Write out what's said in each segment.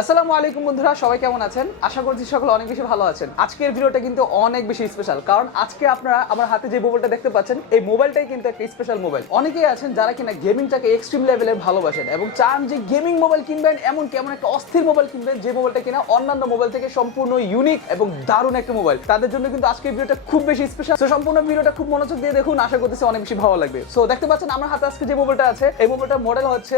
আসসালামু আলাইকুম বন্ধুরা, সবাই কেমন আছেন? আশা করছি সকলে অনেক বেশি ভালো আছেন। আজকের ভিডিওটা কিন্তু অনেক বেশি স্পেশাল, কারণ আজকে আপনারা আমার হাতে যে মোবাইলটা দেখতে পাচ্ছেন, এই মোবাইলটাই কিন্তু একটা স্পেশাল মোবাইল। অনেকেই আছেন যারা কিনা গেমিংটাকে এক্সট্রিম লেভেলে ভালোবাসেন এবং চান যে গেমিং মোবাইল কিনবেন, এমন কেমন একটা অস্থির মোবাইল কিনবেন যে মোবাইলটা কিনা অন্যান্য মোবাইল থেকে সম্পূর্ণ ইউনিক এবং দারুণ একটা মোবাইল। তাদের জন্য কিন্তু আজকের ভিডিওটা খুব বেশি স্পেশাল। তো সম্পূর্ণ ভিডিওটা খুব মনোযোগ দিয়ে দেখুন, আশা করতেছি অনেক বেশি ভালো লাগবে। সো দেখতে পাচ্ছেন আমার হাতে আজকে যে মোবাইলটা আছে, এই মোবাইলটার মডেল হচ্ছে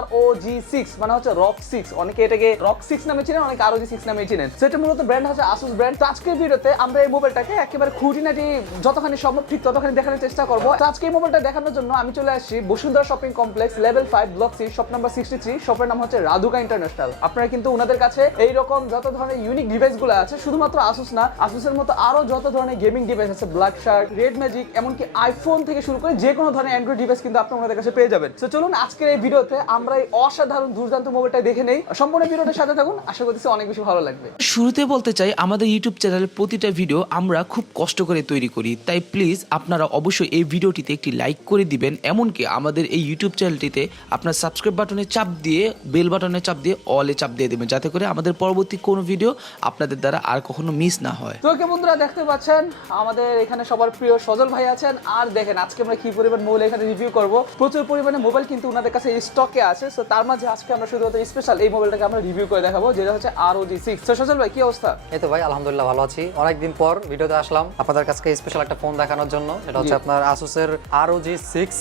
ROG 6, মানে হচ্ছে ROG 6। অনেকে এটাকে ROG 6 নামে চিনেন, অনেক ROG 6 নামে চিনেন। সেটা মূলত ব্র্যান্ড হচ্ছে Asus ব্র্যান্ড। তো আজকের ভিডিওতে আমরা এই মোবাইলটাকে একেবারে খুঁটিনাটি যতখানি সম্ভব ঠিক ততখানি দেখানোর চেষ্টা করব। তো আজকে এই মোবাইলটা দেখানোর জন্য আমি চলে আসছি Bashundhara shopping complex level 5 block C shop number 63। শপের নাম হচ্ছে রাধুকা ইন্টারন্যাশনাল। আপনারা কিন্তু ওনাদের কাছে এইরকম যত ধরনের ইউনিক ডিভাইস গুলো আছে, শুধুমাত্র Asus না, Asus-এর মতো আরো যত ধরনের গেমিং ডিভাইস আছে, ব্ল্যাক শার্ক, রেড ম্যাজিক, এমনকি আইফোন থেকে শুরু করে যে কোনো ধরনের অ্যান্ড্রয়েড ডিভাইস কিন্তু আপনারা ওনাদের কাছে পেয়ে যাবেন। তো চলুন আজকের এই ভিডিওতে আমরা এই অসাধারণ দুর্দান্ত মোবাইলটা দেখে নেই। সম্পূর্ণ ভিডিওটার সাথে থাকুন, আশা করতেছি অনেক বেশি ভালো লাগবে। শুরুতে বলতে চাই, আমাদের ইউটিউব চ্যানেলের প্রতিটা ভিডিও আমরা খুব কষ্ট করে তৈরি করি, তাই প্লিজ আপনারা অবশ্যই এই ভিডিওটিতে একটি লাইক করে দিবেন। এমনকি আমাদের এই ইউটিউব চ্যানেলটিতে আপনার সাবস্ক্রাইব বাটনে চাপ দিয়ে, বেল বাটনে চাপ দিয়ে অলে চাপ দিয়ে দেবেন, যাতে করে আমাদের পরবর্তী কোনো ভিডিও আপনাদের দ্বারা আর কখনো মিস না হয়। তো ওকে বন্ধুরা, দেখতে পাচ্ছেন আমাদের এখানে সবার প্রিয় সজল ভাই আছেন। আর দেখেন আজকে আমরা কি পরিমাণ মোবাইল এখানে রিভিউ করব। প্রচুর পরিমাণে মোবাইল কিন্তু ওনাদের কাছে স্টকে আছে। সো তার মাঝে আজকে আমরা শুধুমাত্র স্পেশাল এই মোবাইলটাকে আমরা রিভিউ করে দেখাবো, যেটা হচ্ছে ROG 6। তো সজল ভাই, কি অবস্থা? এই তো ভাই, আলহামদুলিল্লাহ ভালো আছি। অনেকদিন পর ভিডিওতে আসলাম আপনাদের কাছে স্পেশাল একটা ফোন দেখানোর জন্য। এটা হচ্ছে আপনার Asus-এর ROG 6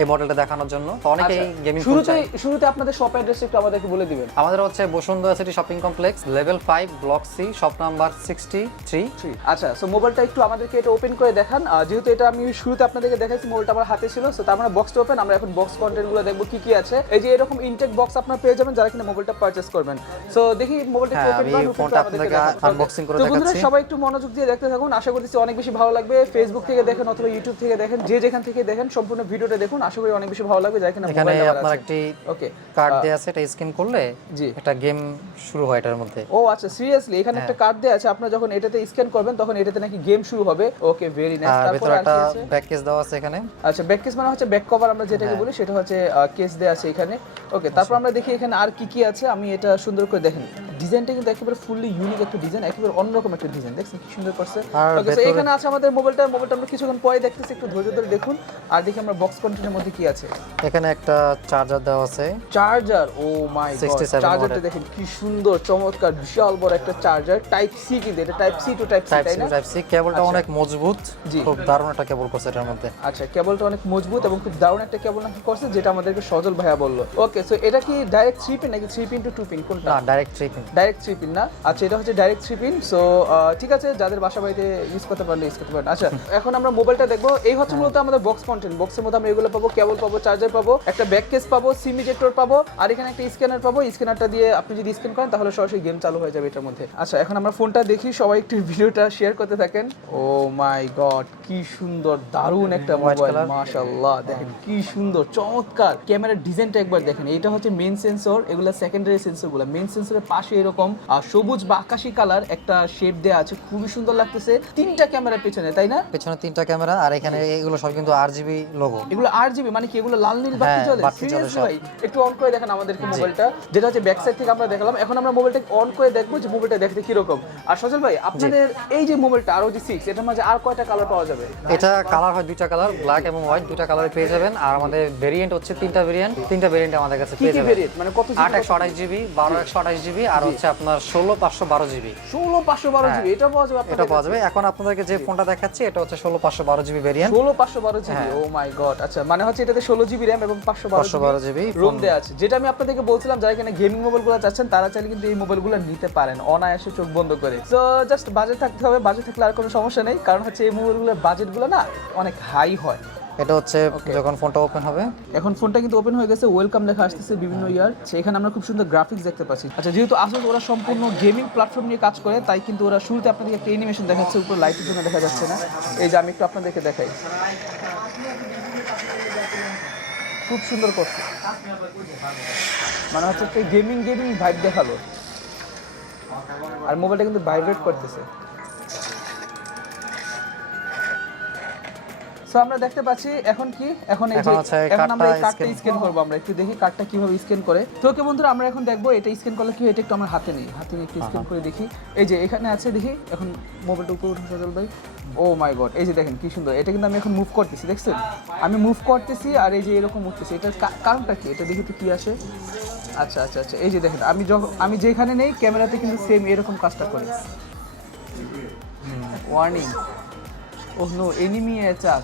এই মডেলটা দেখানোর জন্য। তো অনেকেই গেমিং ফোন চায়। শুরুতে আপনাদের শপ অ্যাড্রেস একটু আমাদেরকে বলে দিবেন। আমাদের হচ্ছে Bashundhara city shopping complex level 5 block C shop number 63। আচ্ছা, সো মোবাইলটা একটু আমাদেরকে এটা ওপেন করে দেখান। যেহেতু এটা আমি শুরুতে আপনাদেরকে দেখাইছি, মোবাইলটা আমার হাতে ছিল, সো তার মানে বক্সটা ওপেন। আমরা এখন বক্স কন্টেন্টগুলো দেখবো কি কি আছে। এই যে এরকম ইনটেক বক্স আপনারা পেয়ে যাবেন যারা কিনা মোবাইলটা পারচেজ করবেন। সো দেখি মোবাইলটা ওপেন করা, ফোনটা আপনাদেরকে আনবক্সিং করে দেখাচ্ছি। তো বন্ধুরা সবাই একটু মনোযোগ দিয়ে দেখতে থাকুন, আশা করতেছি অনেক বেশি ভালো লাগবে। ফেসবুক থেকে দেখেন অথবা ইউটিউব থেকে দেখেন, যে যেখান থেকে দেখেন সম্পূর্ণ ভিডিওটা দেখুন, আশা করি অনেক বেশি ভালো লাগবে। যাই কিনা এখানে আপনার একটি ওকে কার্ড দেয়া আছে, এটা স্ক্যান করলে জি একটা গেম শুরু হয় এটার মধ্যে। ও আচ্ছা, সিরিয়াসলি এখানে একটা কার্ড দেয়া আছে, আপনারা যখন এটাতে স্ক্যান করবেন তখন এটাতে নাকি গেম শুরু হবে। ওকে, ভেরি নাইস। তারপর একটা ব্যাক কেস দেওয়া আছে এখানে। আচ্ছা, ব্যাক কেস মানে হচ্ছে ব্যাক কভার আমরা যেটাকে বলি, সেটা হচ্ছে কেস দেয়া আছে এখানে। ওকে, তারপর আমরা দেখি এখানে আর কি কি আছে। আমি এটা সুন্দর করে দেখেন, ডিজাইনটা কিন্তু একেবারে ফুললি ইউনিক একটা ডিজাইন, একেবারে অন্যরকম একটা ডিজাইন। দেখছেন কি সুন্দর করছে। ওকে, সো এখানে আছে আমাদের মোবাইলটা আমরা কিছুক্ষণ পরে দেখতেছি, একটু ধৈর্য ধরে দেখুন। আর দেখি আমরা বক্স কন্টেন্টের মধ্যে কি আছে। এখানে একটা চার্জার দেওয়া আছে, চার্জার। ও মাই গড, চার্জারটা দেখেন কি সুন্দর, চমৎকার, বিশাল বড় একটা চার্জার। টাইপ সি, কিন্তু এটা type C to type C, তাই না? Type C. কেবলটা অনেক মজবুত, খুব দারুণ একটা কেবল করছে এটার মধ্যে। আচ্ছা, কেবলটা অনেক মজবুত এবং খুব দারুণ একটা কেবল নাকি করছে, যেটা আমাদেরকে সজল ভাইয়া বললো। ওকে, সো এটা কি ডাইরেক্ট 3 পিন নাকি 3 পিন টু 2 পিন কোনটা? না, ডাইরেক্ট 3 পিন। ডাইরেক্ট 3 পিন না? আচ্ছা, এটা হচ্ছে ডাইরেক্ট 3 পিন। সো ঠিক আছে, যাদের বাসা বাড়িতে ইউজ করতে পারলে ইউজ করতে পারেন। আচ্ছা, এখন আমরা মোবাইলটা দেখবো। এই হচ্ছে মূলত আমাদের বক্স কন্টেন্ট। বক্সের মধ্যে আমরা এগুলো পাবো, কেবল পাবো, চার্জার পাবো, একটা ব্যাক কেস পাবো, সিম ইজেক্টর পাবো, আর এখানে একটা স্ক্যানার পাবো। স্ক্যানারটা দিয়ে আপনি যদি স্ক্যান করেন তাহলে সরাসরি গেম চালু হয়ে যাবে এটার মধ্যে। আচ্ছা, এখন আমরা ফোনটা দেখি, সবাই একটু ভিডিওটা শেয়ার করতে থাকেন। ও মাই গড, কি সুন্দর, দারুণ একটা মোবাইল, মাশাআল্লাহ। দেখেন কি সুন্দর, চমৎকার। ক্যামেরার ডিজাইনটা একবার দেখেন। এটা হচ্ছে মেইন সেন্সর, এগুলা সেকেন্ডারি সেন্সরগুলো। মেইন সেন্সরের পাশে এরকম সবুজ বা আকাশী কালার একটা শেপ দেয়া আছে, খুবই সুন্দর লাগতেছে। তিনটা ক্যামেরা পেছনে, তাই না? পেছনে তিনটা ক্যামেরা, আর এখানে এগুলো সব কিন্তু RGB লোগো। এগুলো RGB মানে কি? এগুলো লাল নীল বাতি জ্বলে? সিরিয়াসলি ভাই, একটু অন করে দেখেন আমাদেরকে মোবাইলটা, যেটা হচ্ছে ব্যাক সাইড থেকে আমরা দেখালাম। এখন আমরা মোবাইলটা অন করে দেখবো যে মোবাইলটা দেখতে কি রকম। আর সজল ভাই, আপনাদের এই যে মোবাইলটা ROG 6, এটার মাঝে আর কয়টা কালার পাওয়া যাবে? এটা কালার হয় দুইটা কালার, ব্ল্যাক এবং হোয়াইট, দুইটা কালারে পেয়ে যাবেন। আর আমাদের ভেরিয়েন্ট হচ্ছে তিনটা ভেরিয়েন্ট আমাদের কাছে পেয়ে যাবেন। মানে কত? 8 128 জিবি, 12 128 জিবি, আর হচ্ছে আপনার 16 512 জিবি। 16 512 জিবি এটা পাওয়া যাবে? এটা পাওয়া যাবে। এখন আপনাদেরকে যে ফোনটা দেখাচ্ছি এটা হচ্ছে 16 512 জিবি ভেরিয়েন্ট। 16 512 জিবি। ও মাই গড। আচ্ছা, মানে হচ্ছে এটাতে 16 জিবি র‍্যাম এবং 512 জিবি রোম দেয়া আছে। যেটা আমি আপনাদেরকে বলছিলাম, যারা কিনা গেমিং মোবাইলগুলো চাচ্ছেন তারা চাইলে কিন্তু এই মোবাইলগুলো নিতে পারেন অনায়াসে চোখ বন্ধ করে। সো জাস্ট বাজেট থাকতে হবে, বাজেট থাকলে আর কোনো সমস্যা নেই, কারণ হচ্ছে এই মোবাইলগুলোর বাজেটগুলো না অনেক হাই হয়। এটা হচ্ছে যখন ফোনটা ওপেন হবে, এখন ফোনটা কিন্তু ওপেন হয়ে গেছে, ওয়েলকাম লেখা আসতেছে বিভিন্ন ইয়ার। সেখানে আমরা খুব সুন্দর গ্রাফিক্স দেখতে পাচ্ছি। আচ্ছা, যেহেতু Asus ওরা সম্পূর্ণ গেমিং প্ল্যাটফর্ম নিয়ে কাজ করে, তাই কিন্তু ওরা শুরুতে আপনাদেরকে একটা অ্যানিমেশন দেখাচ্ছে, উপরে লাইটের জন্য দেখা যাচ্ছে না। এই যে আমি একটু আপনাদেরকে দেখাই, খুব সুন্দর করছে, মানে হচ্ছে একটা গেমিং ভাইব দেখালো। আর মোবাইলটা কিন্তু ভাইব্রেট করতেছে। সো সো আমরা দেখতে পাচ্ছি এখন কি এখন এই যে এখন আমরা এই কার্ডটা স্ক্যান করব আমরা একটু দেখি কার্ডটা কিভাবে স্ক্যান করে তো ওকে বন্ধুরা আমরা এখন দেখবো এটা স্ক্যান করলে কি এটা একটু আমার হাতে নেই একটু স্ক্যান করে দেখি এই যে এখানে আছে দেখি এখন মোবাইলটা উপরে উঠে সজল ভাই ও মাই গড এই যে দেখেন কি সুন্দর এটা কিন্তু আমি এখন মুভ করতেছি দেখছেন আমি মুভ করতেছি আর এই যে এরকম উঠতেছে এটার কারণটা কি এটা দেখি তো কি আসে আচ্ছা আচ্ছা আচ্ছা এই যে দেখেন আমি যেখানে নেই ক্যামেরাতে কিন্তু সেম এরকম কাজটা করে warning oh no enemy attack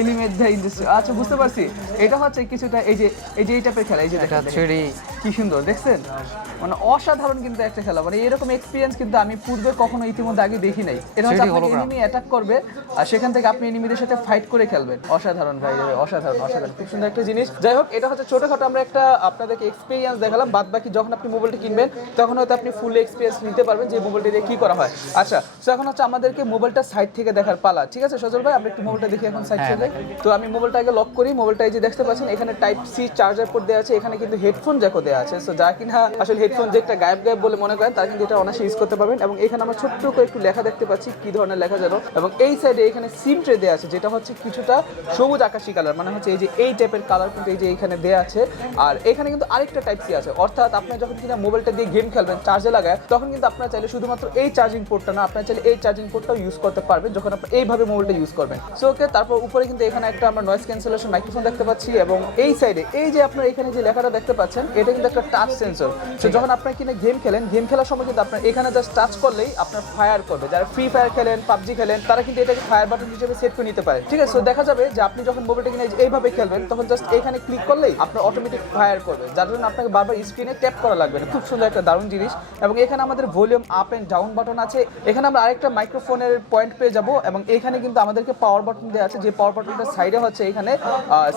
enemy the industry আচ্ছা বুঝতে পারছি এটা হচ্ছে কিছুটা এই যে এই টাইপের খেলা এই যে দেখেন কি সুন্দর দেখছেন মানে অসাধারণ কিন্তু একটা খেলা মানে এরকম এক্সপেরিয়েন্স কিন্তু আমি পূর্বে কখনো ইতিমধ্যে আগে দেখি নাই এটা হচ্ছে আপনাকে এনিমি অ্যাটাক করবে আর সেখান থেকে আপনি এনিমিদের সাথে ফাইট করে খেলবেন অসাধারণ ভাই অসাধারণ খুব সুন্দর একটা জিনিস যাই হোক এটা হচ্ছে ছোটখাটো আমরা একটা আপনাদেরকে এক্সপেরিয়েন্স দেখালাম বাদ বাকি যখন আপনি মোবাইলটা কিনবেন তখন হয়তো আপনি ফুল এক্সপেরিয়েন্স নিতে পারবেন যে মোবাইলটা দিয়ে কি করা হয় আচ্ছা সো এখন হচ্ছে আমাদেরকে মোবাইলটা সাইড থেকে দেখার পালা ঠিক আছে সজল ভাই আমরা একটু মোবাইলটা দেখি এখন সাইড থেকে তো আমি মোবাইলটা আগে লক করি মোবাইলটা এই যে দেখতে পাচ্ছেন এখানে টাইপ সি চার্জার পোর্ট দেওয়া আছে এখানে কিন্তু হেডফোন জ্যাকও দেওয়া আছে সো যা কিনা আসলে হেডফোন জ্যাকটা গায়েব বলে মনে করেন তারা কিন্তু এটা অনায়াসে ইউজ করতে পারবেন এবং এখানে আমরা ছোট্ট করে একটু লেখা দেখতে পাচ্ছি কি ধরনের লেখা যেন এবং এই সাইডে এখানে সিম ট্রে দেওয়া আছে যেটা হচ্ছে কিছুটা সবুজ আকাশী কালার মানে হচ্ছে এই যে এই টাইপের কালার কিন্তু এই যে এখানে দেওয়া আছে আর এখানে কিন্তু আরেকটা টাইপ সি আছে অর্থাৎ আপনারা যখন কিনা মোবাইলটা দিয়ে গেম খেলবেন চার্জে লাগায় তখন কিন্তু আপনারা চাইলে শুধুমাত্র এই চার্জিং পোর্টটা না আপনারা চাইলে এই চার্জিং পোর্টটাও ইউজ করতে পারবেন যখন আপনি এইভাবে মোবাইলটা ইউজ করবেন সো ওকে তারপর উপরে কিন্তু এখানে একটা আমরা নয়েজ ক্যান্সেলেশন মাইক্রোফোন দেখতে পাচ্ছি এবং এই সাইডে এই যে আপনারা এখানে যে লেখাটা দেখতে পাচ্ছেন এটা কিন্তু একটা টাচ সেন্সর সো যখন আপনারা কিনা গেম খেলার সময় কিন্তু আপনার এখানে জাস্ট টাচ করলেই আপনার ফায়ার করবে যারা ফ্রি ফায়ার খেলেন পাবজি খেলেন তারা কিন্তু এটাকে ফায়ার বাটন হিসেবে সেট করে নিতে পারে ঠিক আছে সো দেখা যাবে যে আপনি যখন মোবাইলটা কিনে এইভাবে খেলবেন তখন জাস্ট এখানে ক্লিক করলেই আপনার অটোমেটিক ফায়ার করবে যার জন্য আপনাকে বারবার স্ক্রিনে ট্যাপ করা লাগবে না খুব সুন্দর একটা দারুণ জিনিস এবং এখানে আমাদের volume up and down button আছে এখানে আমরা আরেকটা মাইক্রোফোনের পয়েন্ট পেয়ে যাব এবং এখানে কিন্তু আমাদেরকে পাওয়ার বাটন দেওয়া আছে যে পাওয়ার বাটনটার সাইডে হচ্ছে এখানে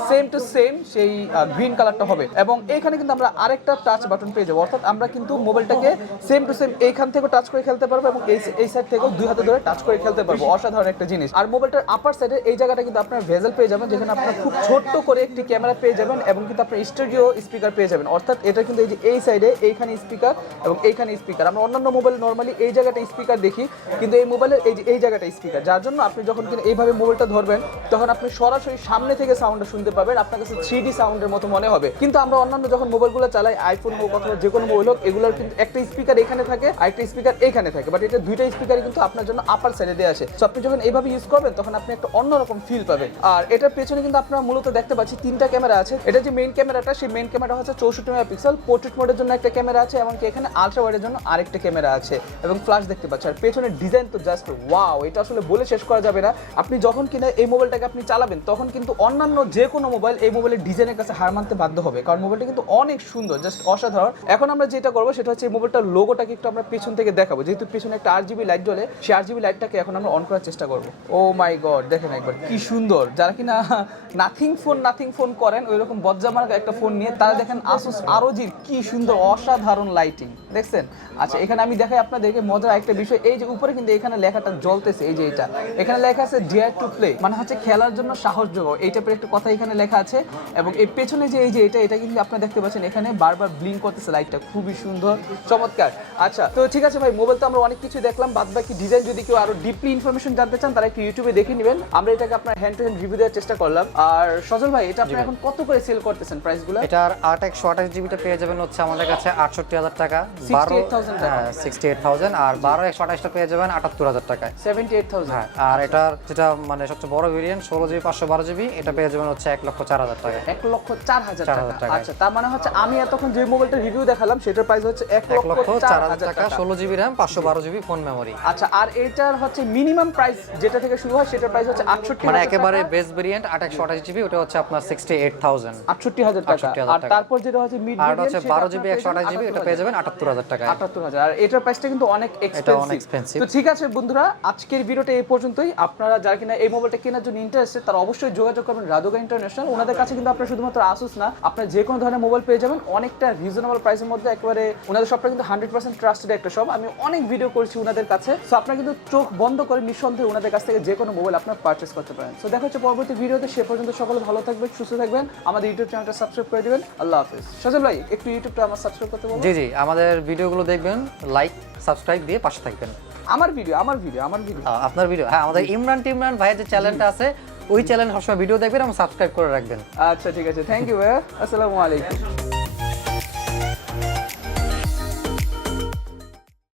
সেম টু সেম সেই গ্রিন কালারটা হবে এবং এখানে কিন্তু আমরা আরেকটা টাচ বাটন পেয়ে যাবো অর্থাৎ আমরা কিন্তু মোবাইলটাকে সেম টু সেম এইখান থেকে টাচ করে খেলতে পারবো এবং এই সাইড থেকেও দুই হাতে ধরে টাচ করে খেলতে পারবো অসাধারণ একটা জিনিস আর মোবাইলটার আপার সাইডে এই জায়গাটা কিন্তু আপনার ভেজেল পেয়ে যাবেন যেখানে আপনার খুব ছোট্ট করে একটি ক্যামেরা পেয়ে যাবেন এবং কিন্তু আপনার স্টুডিও স্পিকার পেয়ে যাবেন অর্থাৎ এটা কিন্তু এই যে এই সাইডে এইখানে স্পিকার এবং এইখানে স্পিকার আমরা অন্যান্য মোবাইল নর্মালি এই জায়গাটা স্পিকার দেখি কিন্তু এই মোবাইলের এই জায়গাটা স্পিকার যার জন্য আপনি যখন কিনা এইভাবে মোবাইলটা ধরবেন তখন আপনি সরাসরি সামনে থেকে সাউন্ডটা শুনতে পাবেন আপনার কাছে 3D সাউন্ডের মতো মনে হবে কিন্তু আমরা অন্যান্য যখন মোবাইলগুলো চালাই আইফোন হোক অথবা যে কোনো মোবাইল হোক এগুলোর কিন্তু একটা স্পিকার এখানে থাকে আর একটা স্পিকার এখানে থাকে বাট এটা দুইটা স্পিকারই কিন্তু আপনার জন্য আপার সাইডে দেওয়া আছে সো আপনি যখন এইভাবে ইউজ করবেন তখন আপনি একটা অন্যরকম ফিল পাবেন আর এটার পেছনে কিন্তু আপনারা মূলত দেখতে পাচ্ছি তিনটা ক্যামেরা আছে এটা যে মেইন ক্যামেরাটা সেই মেইন ক্যামেরা হচ্ছে 64 মেগাপিক্সেল পোর্ট্রেট মোডের জন্য একটা ক্যামেরা আছে এবং এখানে আলট্রা ওয়াইডের জন্য আরেকটা ক্যামেরা আছে এবং ফ্ল্যাশ দেখতে পাচ্ছি আর পেছনের ডিজাইন তো জাস্ট ওয়াও এটা আসলে বলে শেষ করা যাবে না আপনি যখন কিনা এই মোবাইলটাকে আপনি চালাবেন তখন কিন্তু অন্যান্য যে কোনো মোবাইল এই মোবাইলের ডিজাইনের কাছে হার মানতে বাধ্য হবে কারণ মোবাইলটা কিন্তু অনেক সুন্দর জাস্ট অসাধারণ এখন আমরা যেটা করবো সেটা হচ্ছে এই মোবাইলটার লোগোটাকে একটু আমরা পেছন থেকে দেখাবো যেহেতু পেছনে একটা RGB লাইট জ্বলে সেই RGB লাইটটাকে এখন আমরা অন করার চেষ্টা করবো ও মাই গড দেখেন একবার কি সুন্দর যারা কিনা নাথিং ফোন করেন ওই রকম বজ্জামার একটা ফোন নিয়ে তারা দেখেন Asus ROG কি সুন্দর অসাধারণ লাইটিং দেখছেন আচ্ছা এখানে আমি দেখাই আপনাদেরকে মজার একটা বিষয় এই যে উপরে কিন্তু এখানে লেখাটা জ্বলতেছে এই যে এটা এখানে লেখা আছে ডিয়ার টু প্লে মানে হচ্ছে খেলার জন্য সাহস যোগাও এই টাইপের একটা কথা এখানে লেখা আছে এবং এই পেছনে যে এই যে এটা কিন্তু আপনারা দেখতে পাচ্ছেন এখানে বারবার ব্লিঙ্ক করতেছে লাইটটা খুবই সুন্দর চমৎকার আচ্ছা তো ঠিক আছে ভাই মোবাইল তো আমরা অনেক কিছু দেখলাম বাদ বাকি ডিজাইন যদি কেউ আরো ডিপলি ইনফরমেশন জানতে চান তারা একটু ইউটিউবে দেখে নেবেন আমরা এটাকে আপনার হ্যান্ড টু হ্যান্ড রিভিউ দেওয়ার চেষ্টা করলাম আর সজল ভাই এটা আপনি এখন কত করে সেল করতেছেন প্রাইসগুলো এটার 8 জিবিটা পেয়ে যাবেন হচ্ছে আমাদের কাছে 68000 টাকা 68000 আর 128টা পেয়ে যাবেন 78000 টাকায় 78000 হ্যাঁ আর এটার যেটা মানে সবচেয়ে বড় ভেরিয়েন্ট 16GB 512GB এটা পেয়ে যাবেন হচ্ছে 1,04,000 টাকা 1,04,000 টাকা আচ্ছা তার মানে হচ্ছে আমি এতক্ষণ যে মোবাইলটার রিভিউ দেখালাম সেটার প্রাইস হচ্ছে 1,04,000 টাকা 16GB RAM 512GB phone memory আচ্ছা আর এটার হচ্ছে মিনিমাম প্রাইস যেটা থেকে শুরু হয় সেটার প্রাইস হচ্ছে 68 মানে একেবারে বেস ভেরিয়েন্ট 828GB ওটা হচ্ছে আপনার 68000 68000 টাকা আর তারপর যেটা হচ্ছে মিড আর হচ্ছে 12GB 128GB এটা পেয়ে যাবেন 78000 টাকা 78000 আর এটার প্রাইসটা কিন্তু অনেক এক্সপেন্সিভ তো ঠিক আছে বন্ধুরা আজকের ভিডিওটা এই পর্যন্তই আপনারা যারা কিনা এই মোবাইলটা কেনার জন্য ইন্টারেস্টেড তারা অবশ্যই যোগাযোগ করবেন রাদুগা ইন্টারন্যাশনাল ওনাদের কাছে কিন্তু আপনারা শুধুমাত্র Asus না আপনারা যে কোনো ধরনের মোবাইল পেয়ে যাবেন অনেকটা রিজনেবল প্রাইসের মধ্যে একেবারে ওনাদের শপটা কিন্তু 100% ট্রাস্টেড একটা শপ আমি অনেক ভিডিও করেছি ওনাদের কাছে সো আপনারা কিন্তু চোখ বন্ধ করে নিঃসন্দেহে ওনাদের কাছ থেকে যে কোনো মোবাইল আপনারা পারচেজ করতে পারেন সো দেখা হচ্ছে পরবর্তী ভিডিওতে সে পর্যন্ত সকলে ভালো থাকবেন সুস্থ থাকবেন আমাদের ইউটিউব চ্যানেলটা সাবস্ক্রাইব করে দিবেন আল্লাহ হাফেজ সজল ভাই একটু ইউটিউবটা আমার সাবস্ক্রাইব করতে বলুন জি আমাদের ভিডিওগুলো দেখবেন লাইক সাবস্ক্রাইব দিয়ে পাশে থাকবেন আমার ভিডিও আপনার ভিডিও হ্যাঁ আমাদের ইমরান টিমরান ভাইয়ের যে চ্যানেলটা আছে ওই চ্যানেল সবসময় ভিডিও দেখবেন এবং সাবস্ক্রাইব করে রাখবেন। আচ্ছা ঠিক আছে, থ্যাংক ইউ ভাইয়া, আসসালামু আলাইকুম।